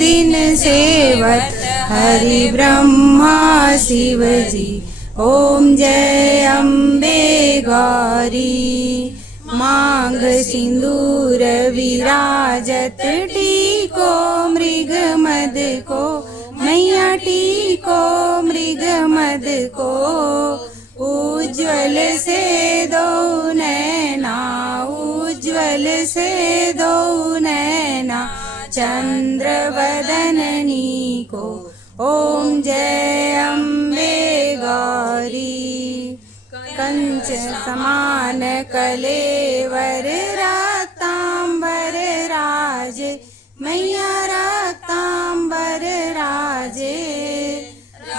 दिन सेवत हरि ब्रह्मा शिव जी। ओम जय अम्बे गौरी। मांग सिंदूर विराजत टीको मृग मद को, मैया टीको मृग मद को। उज्ज्वल से दो नैना, उज्ज्वल से दो नैना, चंद्र वदननी को। ओम जय अम्बे गौरी। कंच समान कलेवर रक्तांबर राजे, मैया रक्तांबर राजे।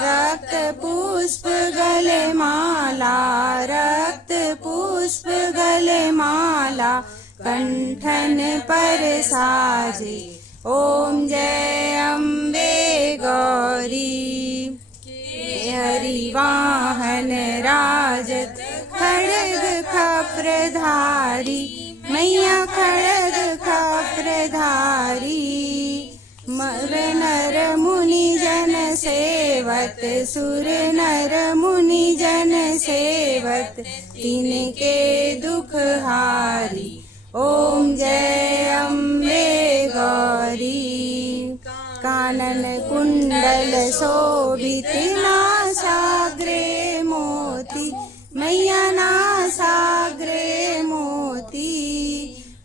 रक्त पुष्प गले माला, रक्त पुष्प गले माला, कंठन पर साजे। ओम जय अम्बे गौरी। हरि वाहन राजत खड्ग खप्रधारी, मैया खड्ग खप्रधारी। मर नर मुनि जन सेवत, सुर नर मुनि जन सेवत, तिनके दुख हारी। ओम जय अम्बे गौरी। कानन कुंडल शोभित नासाग्रे मोती, मैया नासाग्रे मोती।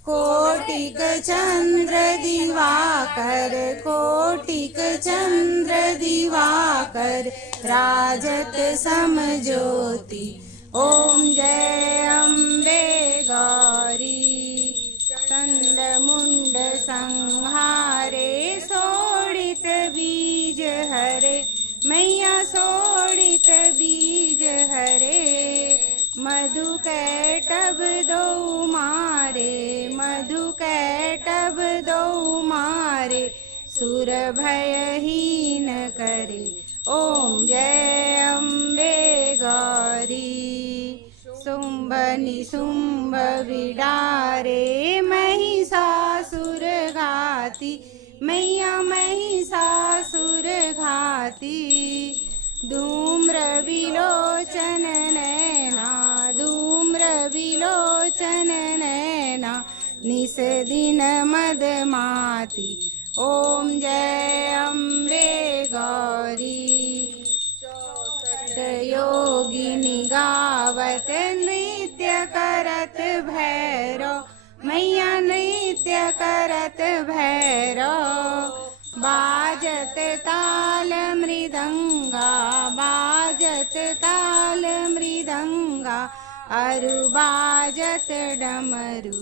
कोटिक चंद्र दिवाकर, कोटिक चंद्र दिवाकर, राजत समज्योति। ओम जय अम्बे गौरी। चंड मुंड संहारे, सोडित बीज हरे, मैया सोडित बीज हरे। मधु कैटभ दो मारे, मधु कैटभ दो मारे, सुर भयहीन करे। ओम जय अम्बे गौरी। शुंभ निशुंभ विडारे, महिषासुर घाती, मैया महिषासुर घाती। धूम्र विलोचन नैना, धूम्र विलोचन नैना, निस दिन मदमाती। ओम जय अम्बे गौरी। योगिनी गावत नृत्य करत भैरव, मैया नृत्य करत भैरव। बाजत ताल मृदंगा, बाजत ताल मृदंगा, अरु बाजत डमरू।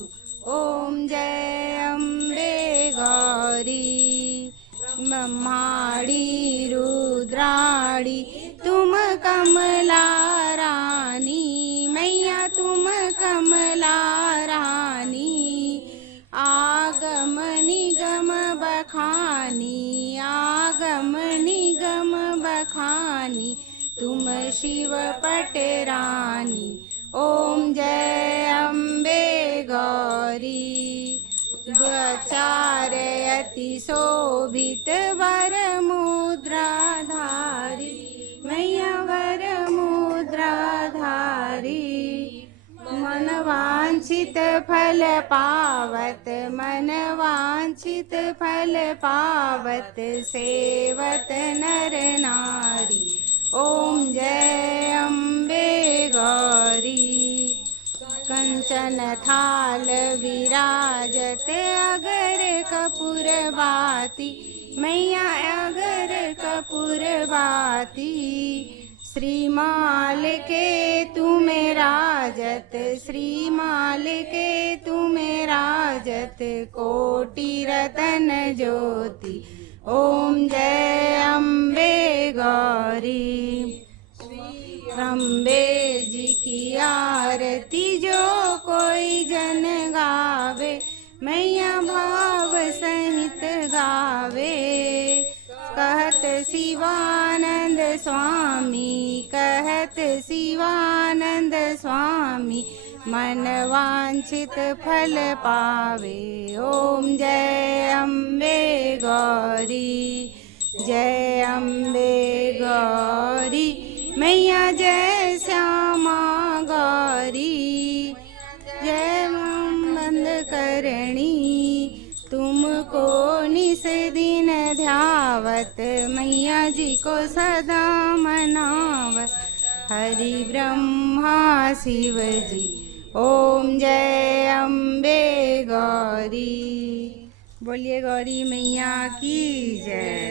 ओम जय अम्बे गौरी। ब्रह्माणी रुद्राणी तुम कमला रानी, मैया तुम कमला रानी। आगम निगम बखानी, आगम निगम बखानी, तुम शिव पटरानी। ओम जय अम्बे गौरी। आचार्यति शोभित वर मुद्राधारी, मैया वर मुद्राधारी। मन वांछित फल पावत, मन वांछित फल पावत, सेवत नर नारी। ओम जय अम्बे गौरी। कंचन थाल विराजत अगर कपूर बाती, मैया अगर कपूर बाती। श्रीमाल के तुम्हें राजत, श्रीमाल के तुम्हें राजत, कोटि रतन ज्योति। ओम जय अम्बे गौरी। अम्बे जी की आरती जो कोई जन गावे, मैया भाव सहित गावे। कहत शिवानंद स्वामी, कहत शिवानंद स्वामी, मन वांछित फल पावे। ओम जय अम्बे गौरी, जय अम्बे गौरी, मैया जय श्यामा गौरी, जय बंद करणी, तुमको निस दिन ध्यावत, मैया जी को सदा मनावत, हरि ब्रह्मा शिव जी। ओम जय अम्बे गौरी। बोलिए गौरी मैया की जय।